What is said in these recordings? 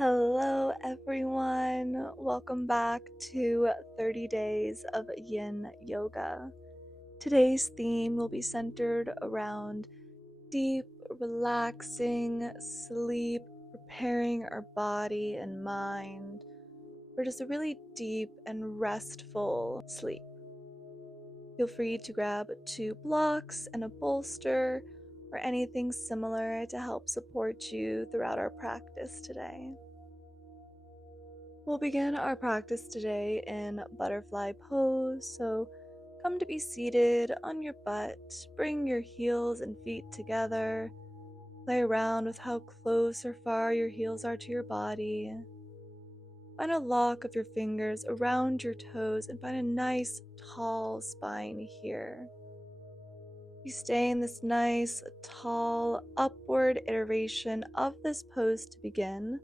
Hello, everyone. Welcome back to 30 Days of Yin Yoga. Today's theme will be centered around deep, relaxing sleep, preparing our body and mind for just a really deep and restful sleep. Feel free to grab 2 blocks and a bolster or anything similar to help support you throughout our practice today. We'll begin our practice today in butterfly pose, so come to be seated on your butt, bring your heels and feet together, play around with how close or far your heels are to your body. Find a lock of your fingers around your toes and find a nice tall spine here. You stay in this nice tall upward iteration of this pose to begin.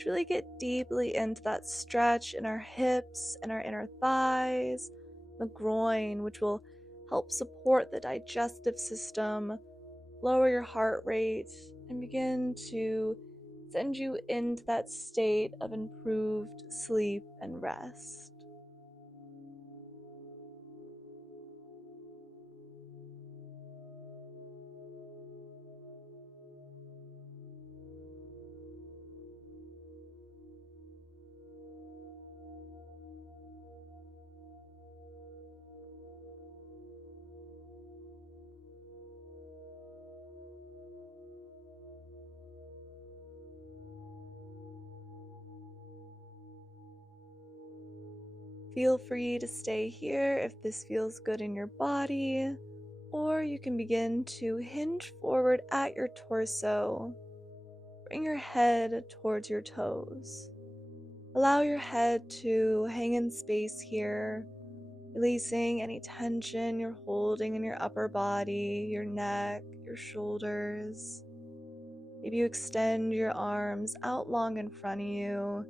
To really get deeply into that stretch in our hips and our inner thighs, the groin, which will help support the digestive system, lower your heart rate, and begin to send you into that state of improved sleep and rest. Feel free to stay here if this feels good in your body, or you can begin to hinge forward at your torso. Bring your head towards your toes. Allow your head to hang in space here, releasing any tension you're holding in your upper body, your neck, your shoulders. Maybe you extend your arms out long in front of you,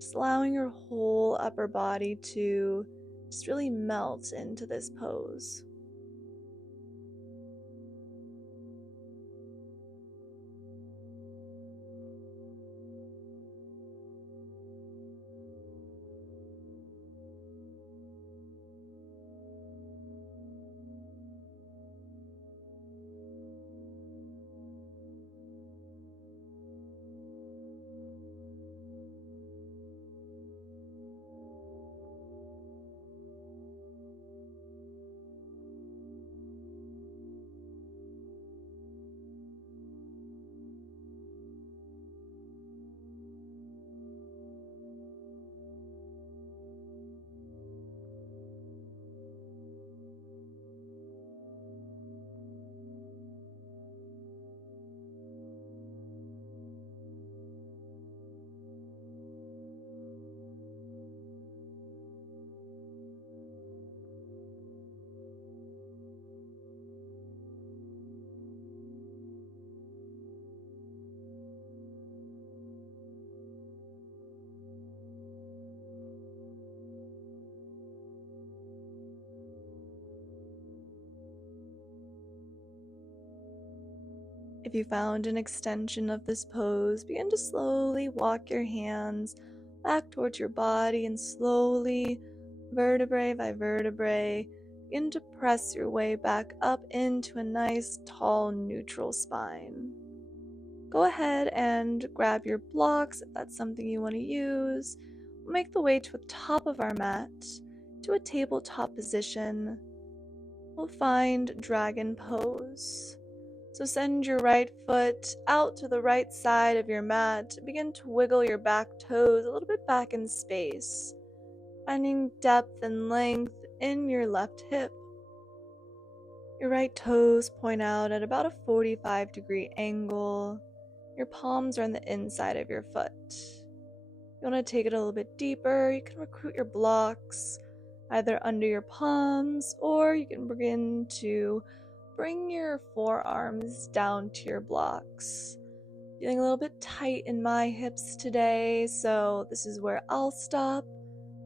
just allowing your whole upper body to just really melt into this pose. If you found an extension of this pose, begin to slowly walk your hands back towards your body and slowly, vertebrae by vertebrae, begin to press your way back up into a nice, tall, neutral spine. Go ahead and grab your blocks if that's something you want to use. We'll make the way to the top of our mat, to a tabletop position. We'll find dragon pose. So send your right foot out to the right side of your mat. Begin to wiggle your back toes a little bit back in space, finding depth and length in your left hip. Your right toes point out at about a 45-degree angle. Your palms are on the inside of your foot. If you want to take it a little bit deeper, you can recruit your blocks either under your palms, or you can begin to bring your forearms down to your blocks. Feeling a little bit tight in my hips today, so this is where I'll stop,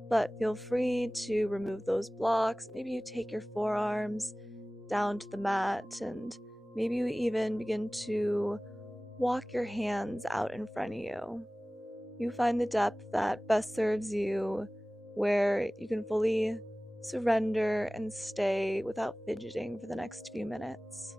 but feel free to remove those blocks. Maybe you take your forearms down to the mat, and maybe you even begin to walk your hands out in front of you. You find the depth that best serves you, where you can fully surrender and stay without fidgeting for the next few minutes.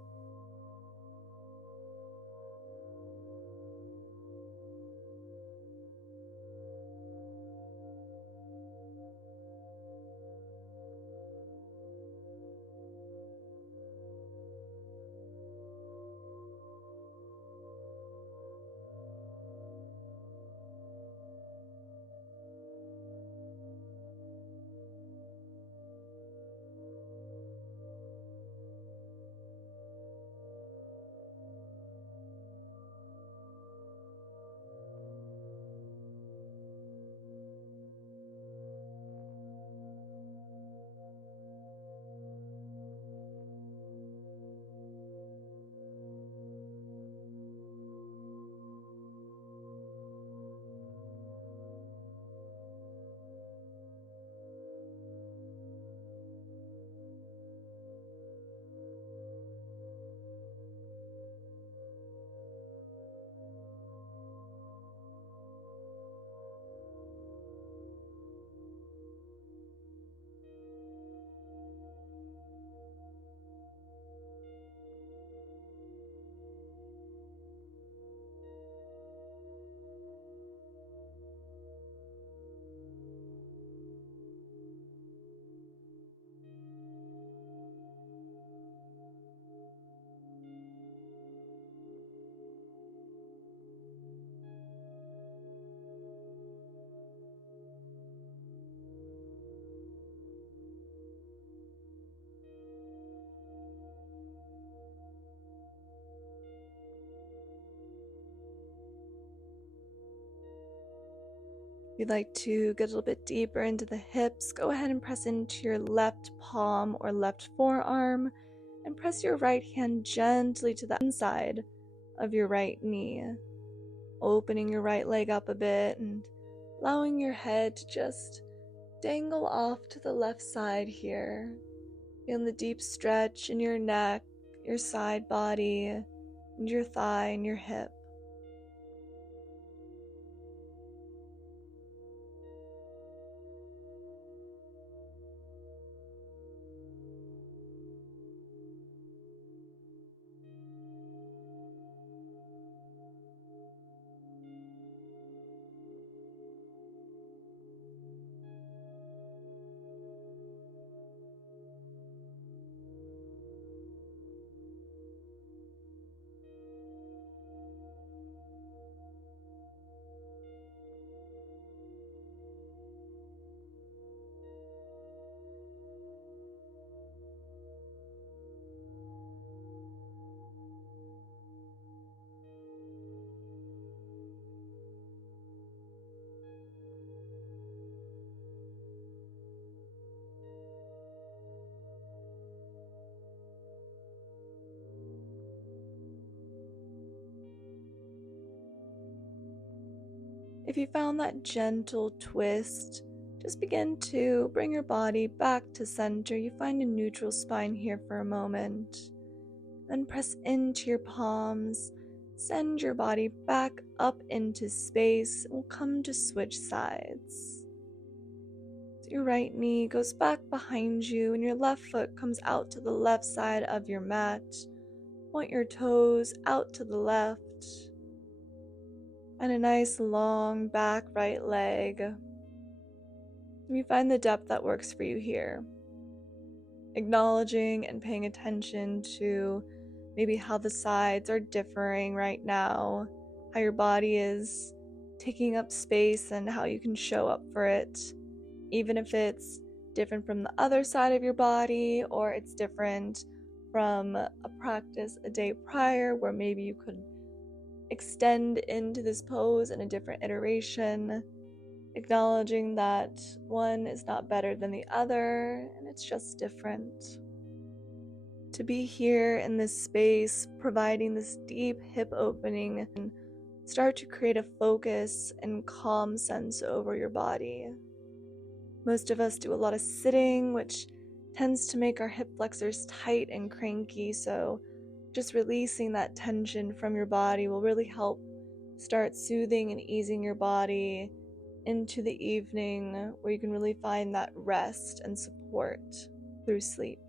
If you'd like to get a little bit deeper into the hips, go ahead and press into your left palm or left forearm and press your right hand gently to the inside of your right knee, opening your right leg up a bit and allowing your head to just dangle off to the left side here. Feeling the deep stretch in your neck, your side body, and your thigh and your hip. If you found that gentle twist, just begin to bring your body back to center. You find a neutral spine here for a moment. Then press into your palms, send your body back up into space, and we'll come to switch sides. So your right knee goes back behind you, and your left foot comes out to the left side of your mat. Point your toes out to the left. And a nice long back right leg. You find the depth that works for you here. Acknowledging and paying attention to maybe how the sides are differing right now, how your body is taking up space and how you can show up for it, even if it's different from the other side of your body or it's different from a practice a day prior where maybe you could extend into this pose in a different iteration, acknowledging that one is not better than the other and it's just different. To be here in this space, providing this deep hip opening, and start to create a focus and calm sense over your body. Most of us do a lot of sitting, which tends to make our hip flexors tight and cranky, so just releasing that tension from your body will really help Start soothing and easing your body into the evening where you can really find that rest and support through sleep.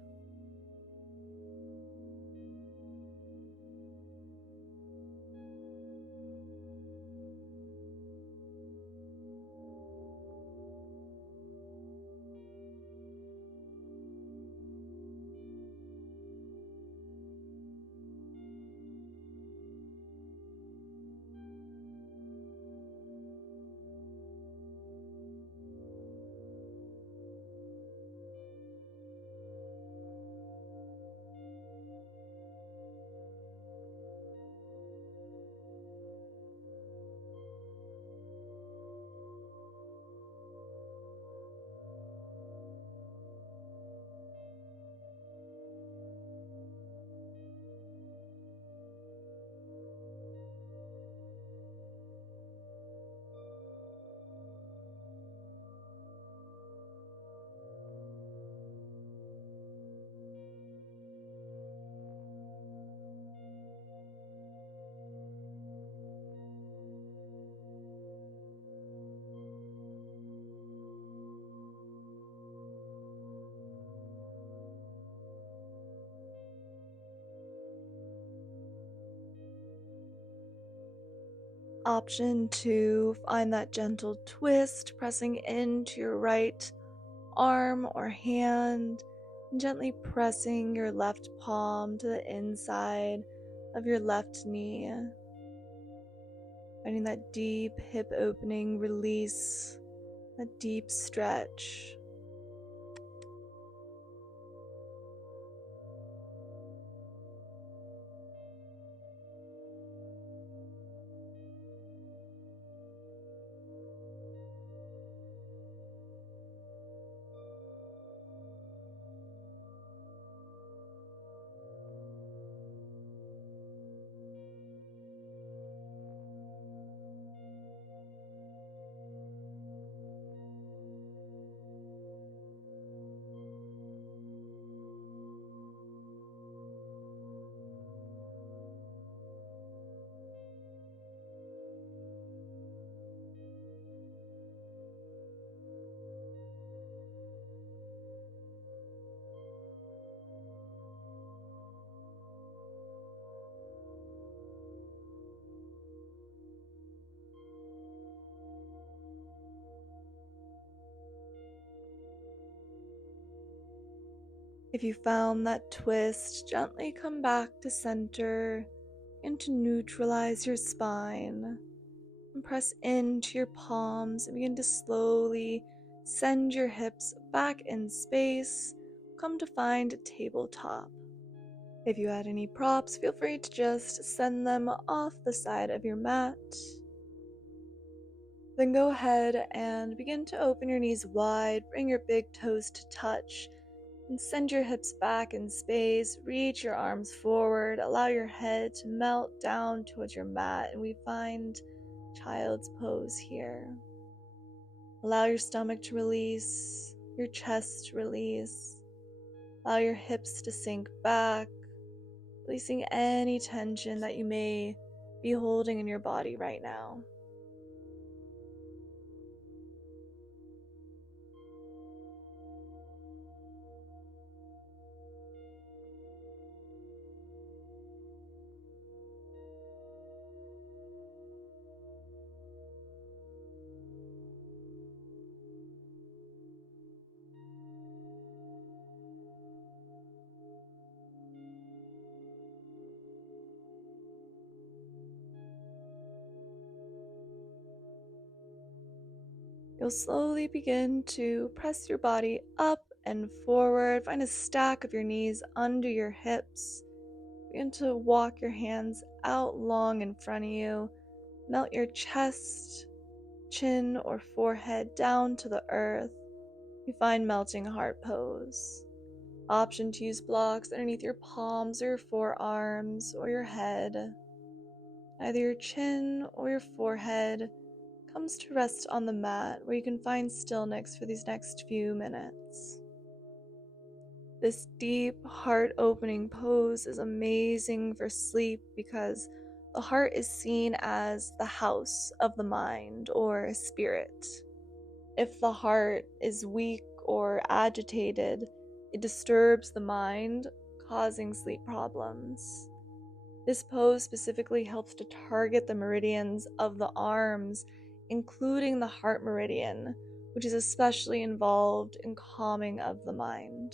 Option 2, find that gentle twist, pressing into your right arm or hand, and gently pressing your left palm to the inside of your left knee. Finding that deep hip opening, release, that deep stretch. If you found that twist, gently come back to center and to neutralize your spine. And press into your palms and begin to slowly send your hips back in space. Come to find a tabletop. If you had any props, feel free to just send them off the side of your mat. Then go ahead and begin to open your knees wide, bring your big toes to touch, and send your hips back in space. Reach your arms forward, allow your head to melt down towards your mat, and we find child's pose here. Allow your stomach to release, your chest to release. Allow your hips to sink back, releasing any tension that you may be holding in your body right now. You'll slowly begin to press your body up and forward. Find a stack of your knees under your hips. Begin to walk your hands out long in front of you. Melt your chest, chin, or forehead down to the earth. You find melting heart pose. Option to use blocks underneath your palms or your forearms or your head. Either your chin or your forehead comes to rest on the mat, where you can find stillness for these next few minutes. This deep, heart-opening pose is amazing for sleep because The heart is seen as the house of the mind or spirit. If the heart is weak or agitated, it disturbs the mind, causing sleep problems. This pose specifically helps to target the meridians of the arms, including the heart meridian, which is especially involved in calming of the mind.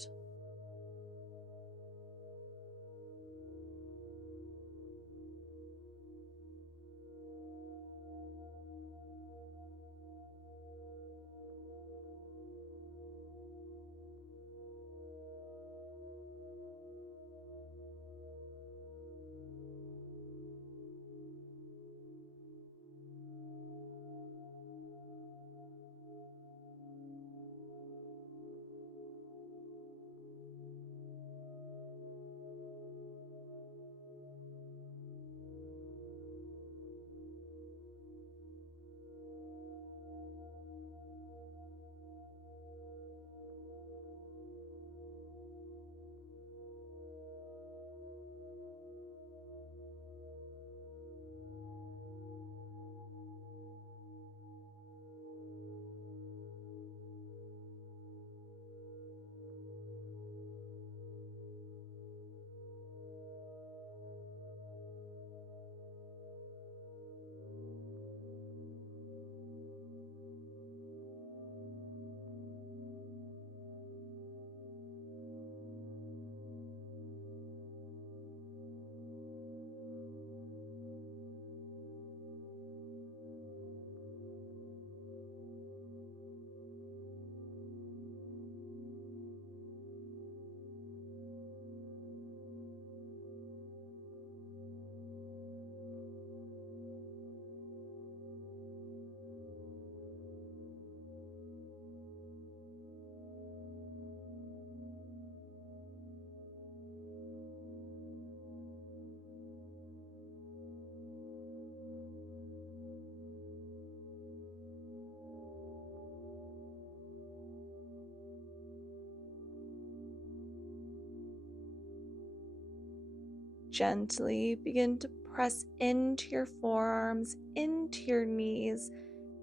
Gently begin to press into your forearms, into your knees,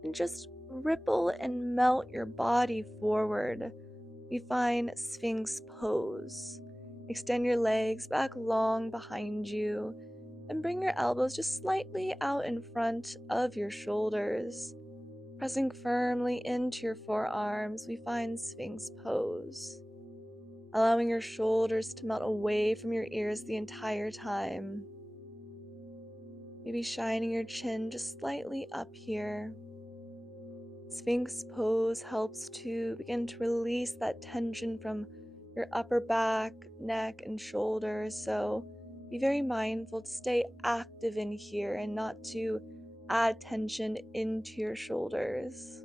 and just ripple and melt your body forward. We find Sphinx pose. Extend your legs back long behind you and bring your elbows just slightly out in front of your shoulders. Pressing firmly into your forearms, we find Sphinx pose. Allowing your shoulders to melt away from your ears the entire time. Maybe shining your chin just slightly up here. Sphinx pose helps to begin to release that tension from your upper back, neck, and shoulders. So be very mindful to stay active in here and not to add tension into your shoulders.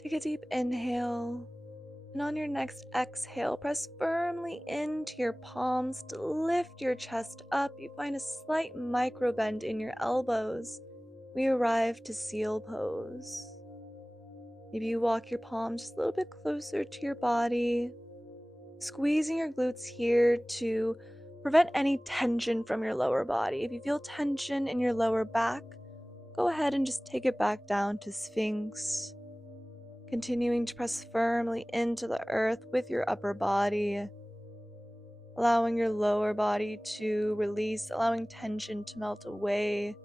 Take a deep inhale, and on your next exhale, press firmly into your palms to lift your chest up. You find a slight micro bend in your elbows. We arrive to seal pose. Maybe you walk your palms just a little bit closer to your body, squeezing your glutes here to Prevent any tension from your lower body. If you feel tension in your lower back, go ahead and just take it back down to Sphinx, continuing to press firmly into the earth with your upper body, allowing your lower body to release, allowing tension to melt away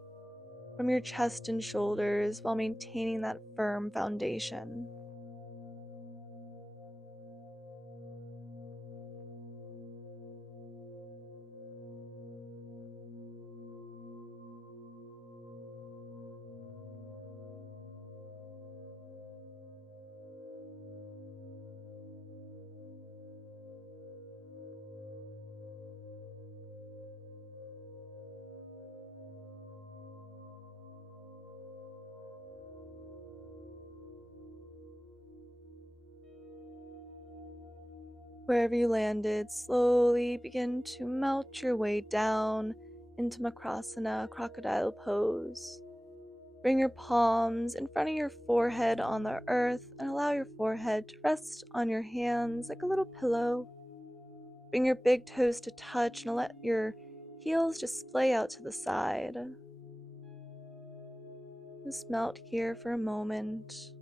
from your chest and shoulders while maintaining that firm foundation. Wherever you landed, slowly begin to melt your way down into Makrasana, crocodile pose. Bring your palms in front of your forehead on the earth and allow your forehead to rest on your hands like a little pillow. Bring your big toes to touch and let your heels just splay out to the side. Just melt here for a moment.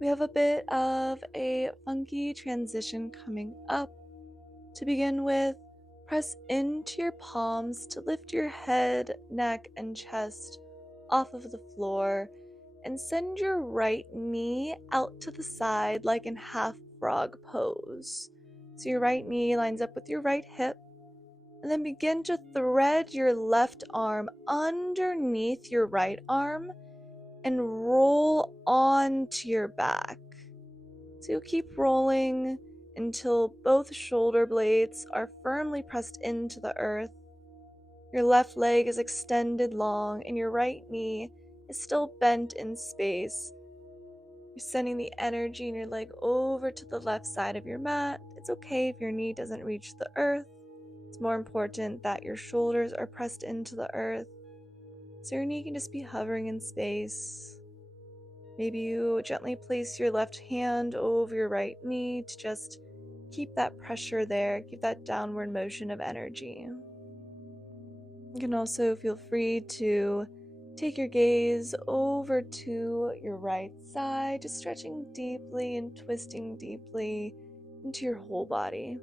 We have a bit of a funky transition coming up. To begin with, press into your palms to lift your head, neck, and chest off of the floor and send your right knee out to the side like in half frog pose. So your right knee lines up with your right hip, and then begin to thread your left arm underneath your right arm and roll onto your back. So keep rolling until both shoulder blades are firmly pressed into the earth. Your left leg is extended long and your right knee is still bent in space. You're sending the energy in your leg over to the left side of your mat. It's okay if your knee doesn't reach the earth. It's more important that your shoulders are pressed into the earth, so your knee can just be hovering in space. Maybe you gently place your left hand over your right knee to just keep that pressure there, keep that downward motion of energy. You can also feel free to take your gaze over to your right side, just stretching deeply and twisting deeply into your whole body.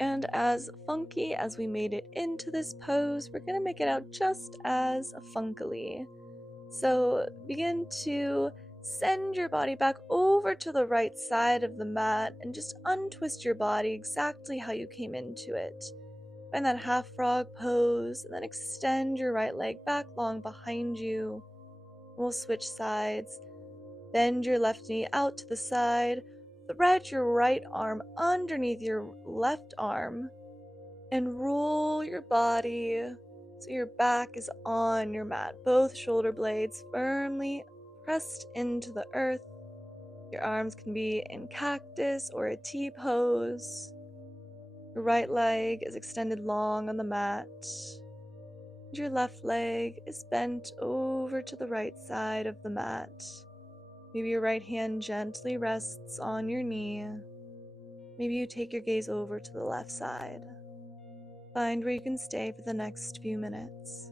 And as funky as we made it into this pose, we're gonna make it out just as funkily. So begin to send your body back over to the right side of the mat and just untwist your body exactly how you came into it. Find that half frog pose and then extend your right leg back long behind you. We'll switch sides. Bend your left knee out to the side. Thread your right arm underneath your left arm and roll your body so your back is on your mat. Both shoulder blades firmly pressed into the earth. Your arms can be in cactus or a T pose. Your right leg is extended long on the mat. Your left leg is bent over to the right side of the mat. Maybe your right hand gently rests on your knee. Maybe you take your gaze over to the left side. Find where you can stay for the next few minutes.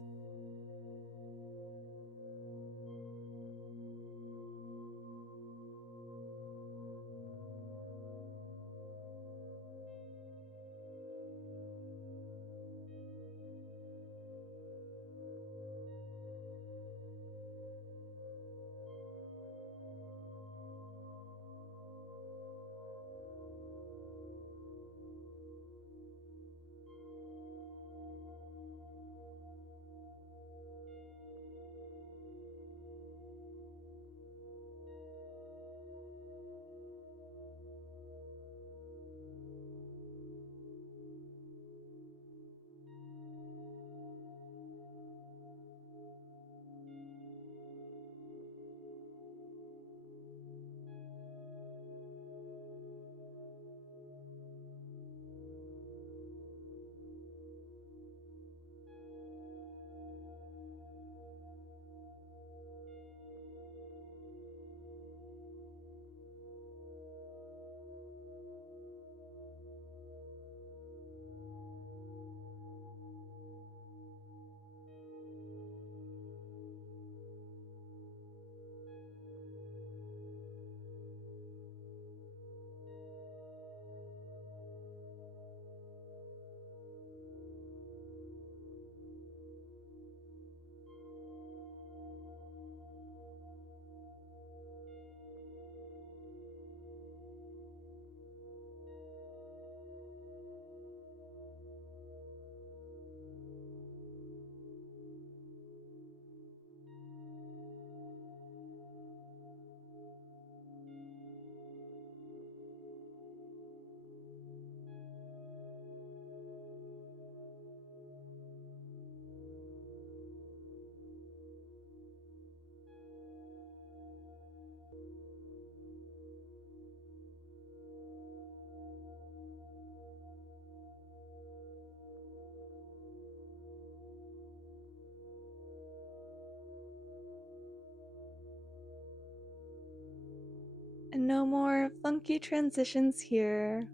And no more funky transitions here.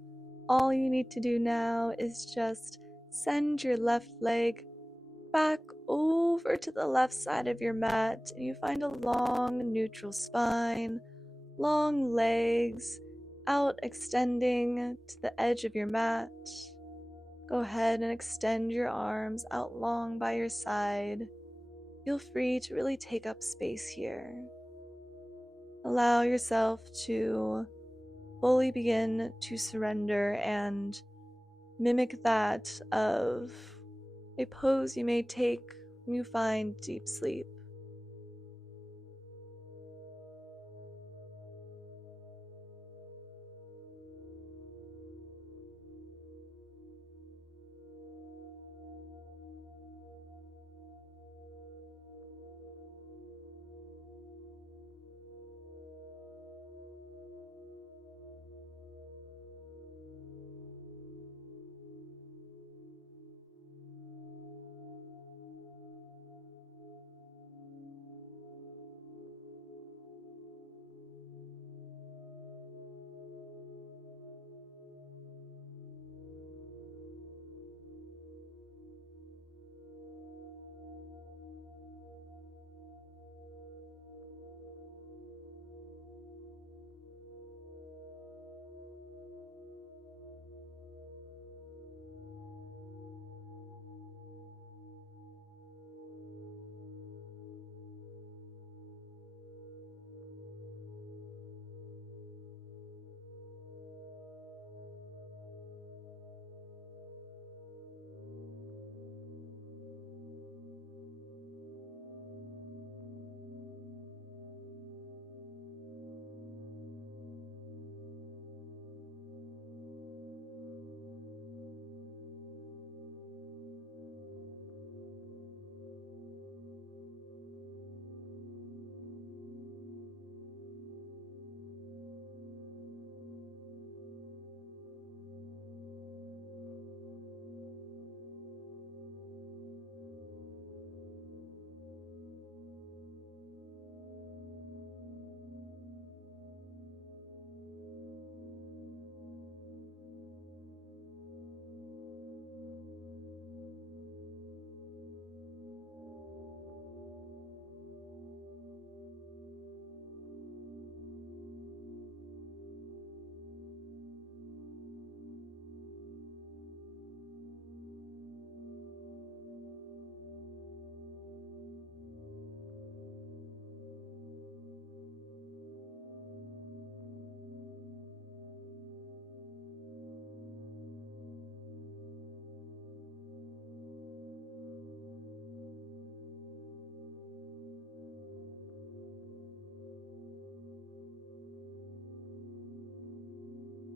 All you need to do now is just send your left leg back over to the left side of your mat, and you find a long neutral spine, long legs out extending to the edge of your mat. Go ahead and extend your arms out long by your side. Feel free to really take up space here. Allow yourself to fully begin to surrender and mimic that of a pose you may take when you find deep sleep.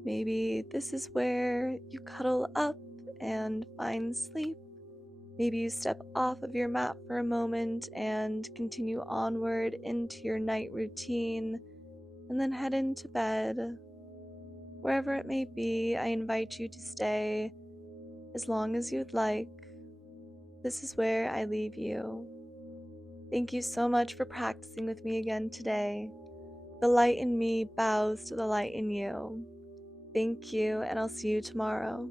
Maybe this is where you cuddle up and find sleep. Maybe you step off of your mat for a moment and continue onward into your night routine and then head into bed. Wherever it may be, I invite you to stay as long as you'd like. This is where I leave you. Thank you so much for practicing with me again today. The light in me bows to the light in you. Thank you, and I'll see you tomorrow.